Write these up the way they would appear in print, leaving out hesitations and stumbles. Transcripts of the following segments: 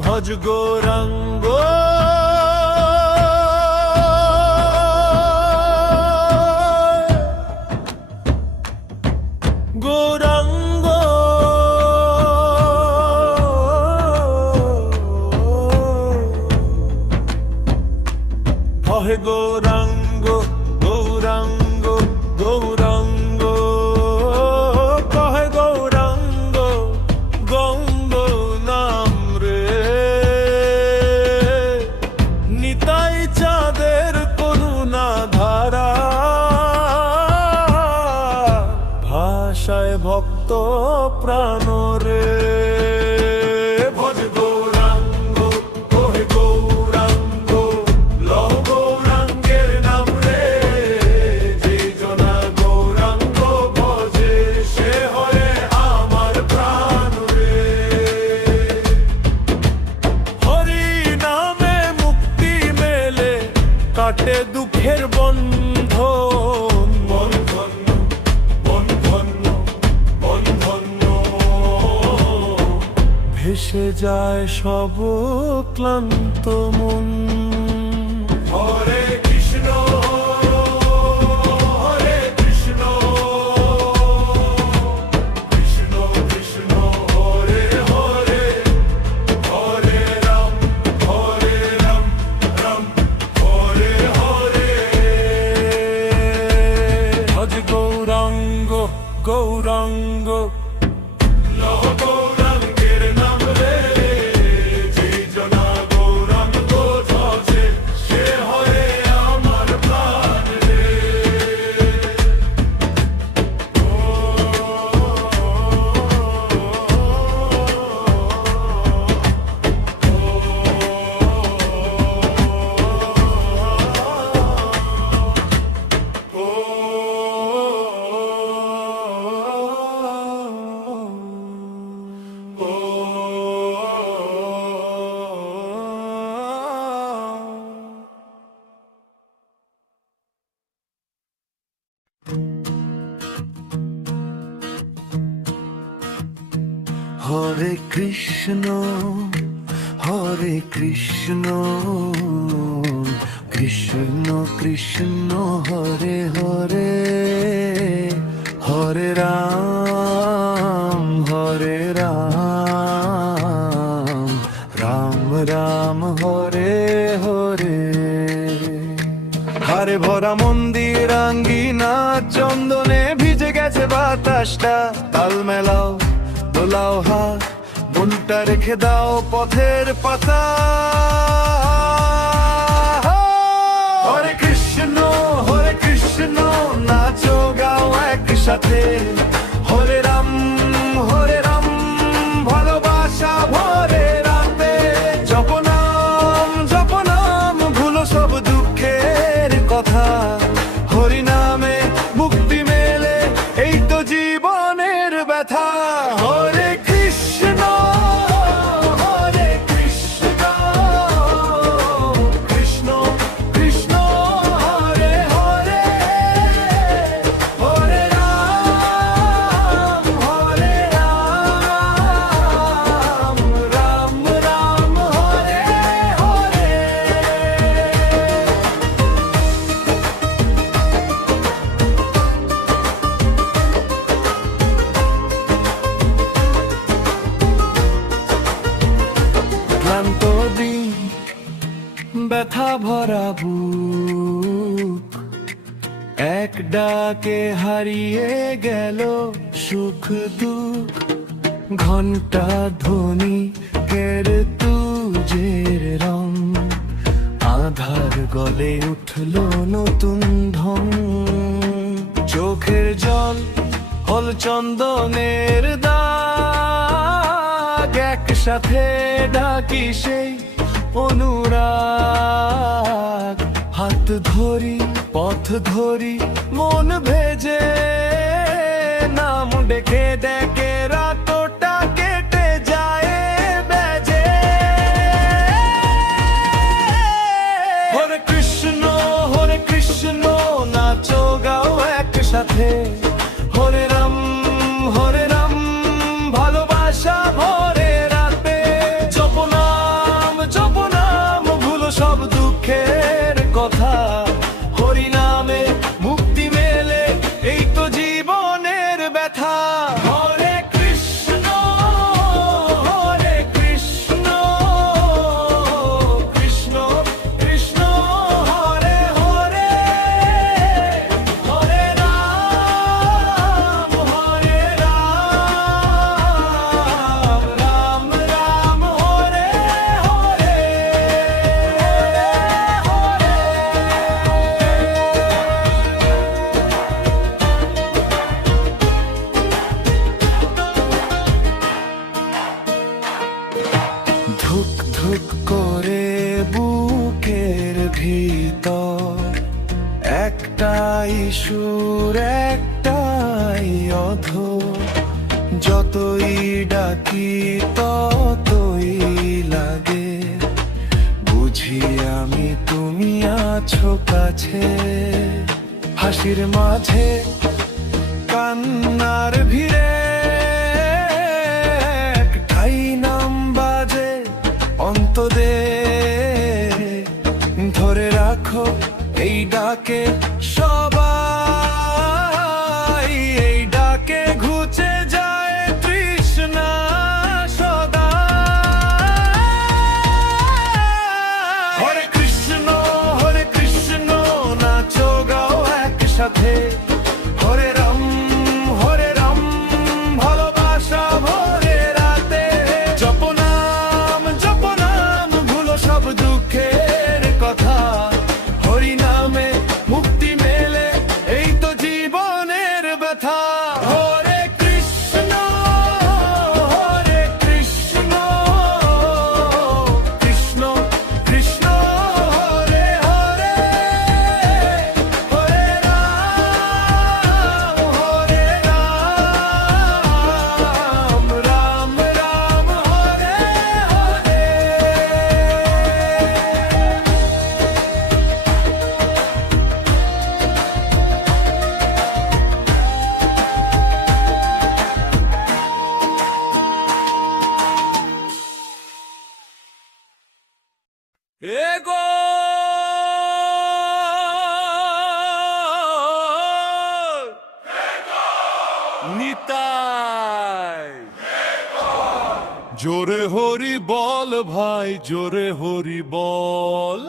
ভজ গৌরাঙ্গ গৌরাঙ্গ হহে গৌরাঙ্গ গৌরাঙ্গ গৌরাঙ্গ কহে গৌরাঙ্গ গঙ্গ নাম রে নিতাই চাঁদের করুণা ধারা ভাষায় ভক্ত প্রাণ রে ভজ গৌরাঙ্গ কহে গৌরাঙ্গ লহ গৌরাঙ্গের নাম রে যে জনা গৌরাঙ্গ ভজে সে হয়ে আমার প্রাণ রে হরি নামে মুক্তি মেলে কাটে দুঃখের বন্ধন ভেসে যায় সব ক্লান্ত মন হরে কৃষ্ণ হরে কৃষ্ণ কৃষ্ণ কৃষ্ণ হরে হরে হরে রাম রাম হরে হরে ভজ গৌরাঙ্গ গৌরাঙ্গ লহ গৌরাঙ্গের নাম রে যে জনা গৌরাঙ্গ ভজে সে হয়ে আমার প্রাণ রে হরে কৃষ্ণ কৃষ্ণ কৃষ্ণ হরে হরে হরে রাম রাম রাম হরে হরে হারে ভরা মন্দির আঙ্গিনা চন্দনে ভিজে গেছে বাতাসটা তাল মেলাও দোলাও হাত মনটা রেখে দাও পথের পাতা হরে কৃষ্ণ নাচো গাও একসাথে হরে রাম ভালোবাসা ভরে রাতে জপ নাম ভুলো সব দুঃখের কথা হরি নামে মুক্তি মেলে এই তো জীবনের ব্যথা হরে কৃষ্ণ কৃষ্ণ কৃষ্ণ হরে হরে হরে রাম রাম রাম হরে হরে ক্লান্ত দিন ব্যথা ভরা বুক এক ডাকে হারিয়ে গেল সুখ দুঃখ ঘন্টা ধ্বনি কের তুজের রং আধার গলে উঠল নতুন ঢং চোখের জল হল চন্দনের দাগ একসাথে ডাকি সেই অনুরাগ হাত ধরি পথ ধরি মন ভেজে নাম ডেকে ডেকে রাতটা কেটে যায় বেজে হরে কৃষ্ণ নাচো গাও একসাথে হরে রাম ভালোবাসা ভরে রাতে জপ নাম যতই ডাকি ততই লাগে, বুঝি আমি তুমি আছো কাছে। হাসির মাঝে কান্নার ভিড়ে একটাই নাম বাজে অন্তদে। ধরে রাখো এই ডাকে সবাই, এই ডাকে ঘুচে যায় তৃষ্ণা সদা। হরে কৃষ্ণ নাচো গাও একসাথে, হরে রাম ভালোবাসা ভরে রাতে। জপ নাম ভুলো সব দুঃখের কথা, হরি নামে মুক্তি মেলে এই তো জীবনের ব্যথা। হরে কৃষ্ণ কৃষ্ণ কৃষ্ণ হরে হরে, হরে রাম রাম রাম হরে হরে। এগো নিতাই, জোরে হরি বল ভাই, জোরে হরি বল।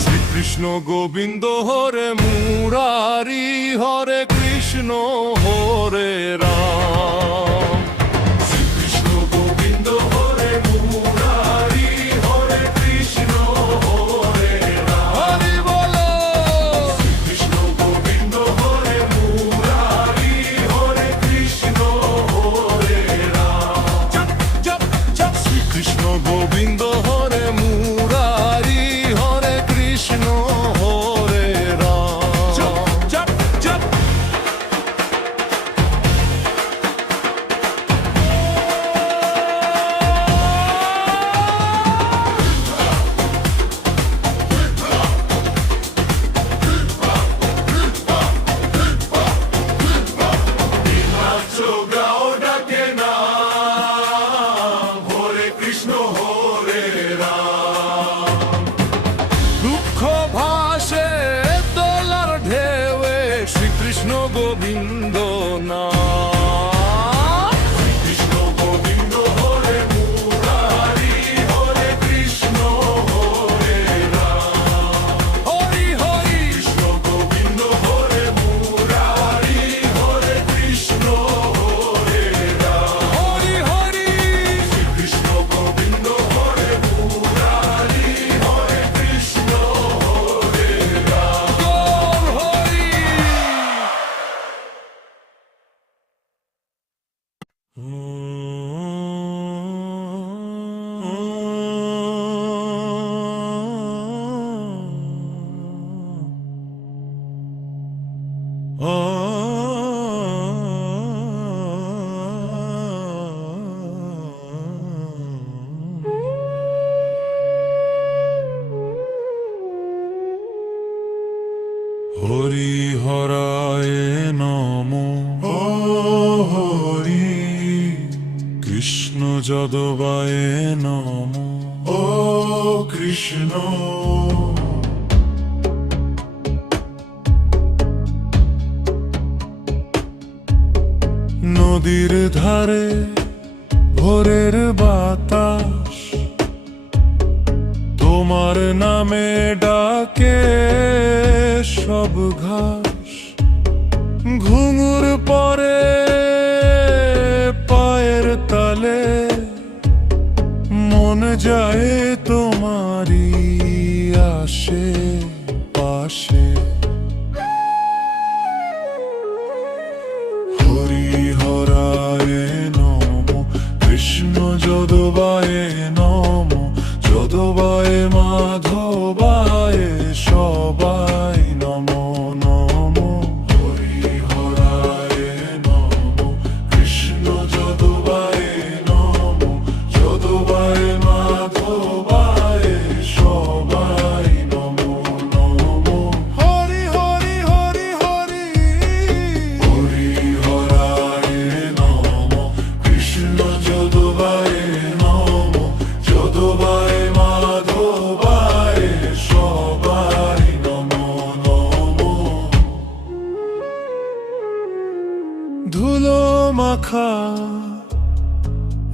শ্রীকৃষ্ণ গোবিন্দ হরে মুরারি, হরে কৃষ্ণ হরে রাম। শ্রীকৃষ্ণ গোবিন্দ হরে মুরারি, হরে কৃষ্ণ হরে রাম। হরি বলো। শ্রীকৃষ্ণ গোবিন্দ হরে মুরারি, হরে কৃষ্ণ হরে রাম। জপ জপ জপ। শ্রীকৃষ্ণ গোবিন্দ হরে মুরারি, হরে কৃষ্ণ হরে রাম। জপ জপ জপ। নাচো গাও ডাকে নাম, হরে কৃষ্ণ হরে রাম। দুঃখ ভাসে দোলার ঢেউয়ে, শ্রীকৃষ্ণ গোবিন্দ নাম। শ্রীকৃষ্ণ গোবিন্দ হরে মুরারি, হরে কৃষ্ণ হরে রাম। হরি হরি। কৃষ্ণ গোবিন্দ হরে মুরারি, হরে কৃষ্ণ হরে রাম। হরি হরি। শ্রীকৃষ্ণ গোবিন্দ হরে মুরারি, হরে কৃষ্ণ হরে রাম। গৌর হরি। হরি হরায় নমো, হরি কৃষ্ণ যদবায় নমো, ও কৃষ্ণ। নদীর ধারে ভোরের বাতাস, তোমার নামে ডাকে সব ঘাস। ঘুঙুর পরে পায়ের তালে, মন যায় তোমারি আসে পাশে। হরি হরায় নমো, কৃষ্ণ যদবায় নমো, যদবায় মাধবায়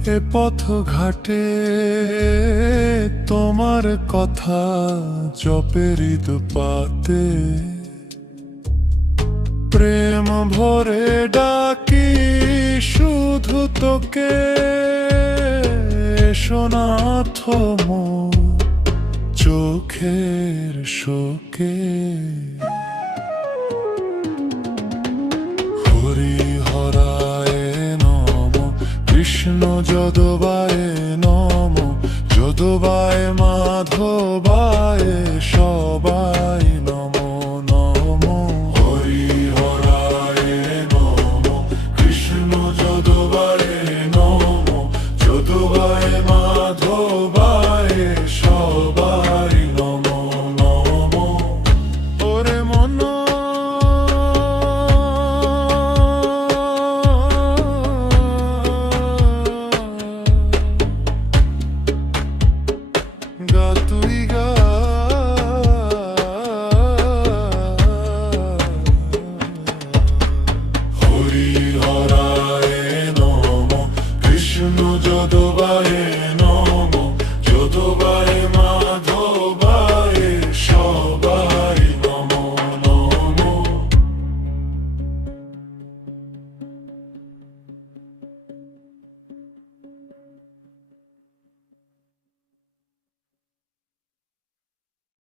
এ পথ ঘাটে তোমার কথা জপে হৃদ পাতে, প্রেম ভরে ডাকি শুধু তোকে, সোনাথ মোর চোখের শোকে। হরি হরায় নম, কৃষ্ণ যদবায় নম, যদবায় মাধবায় সবাই নম।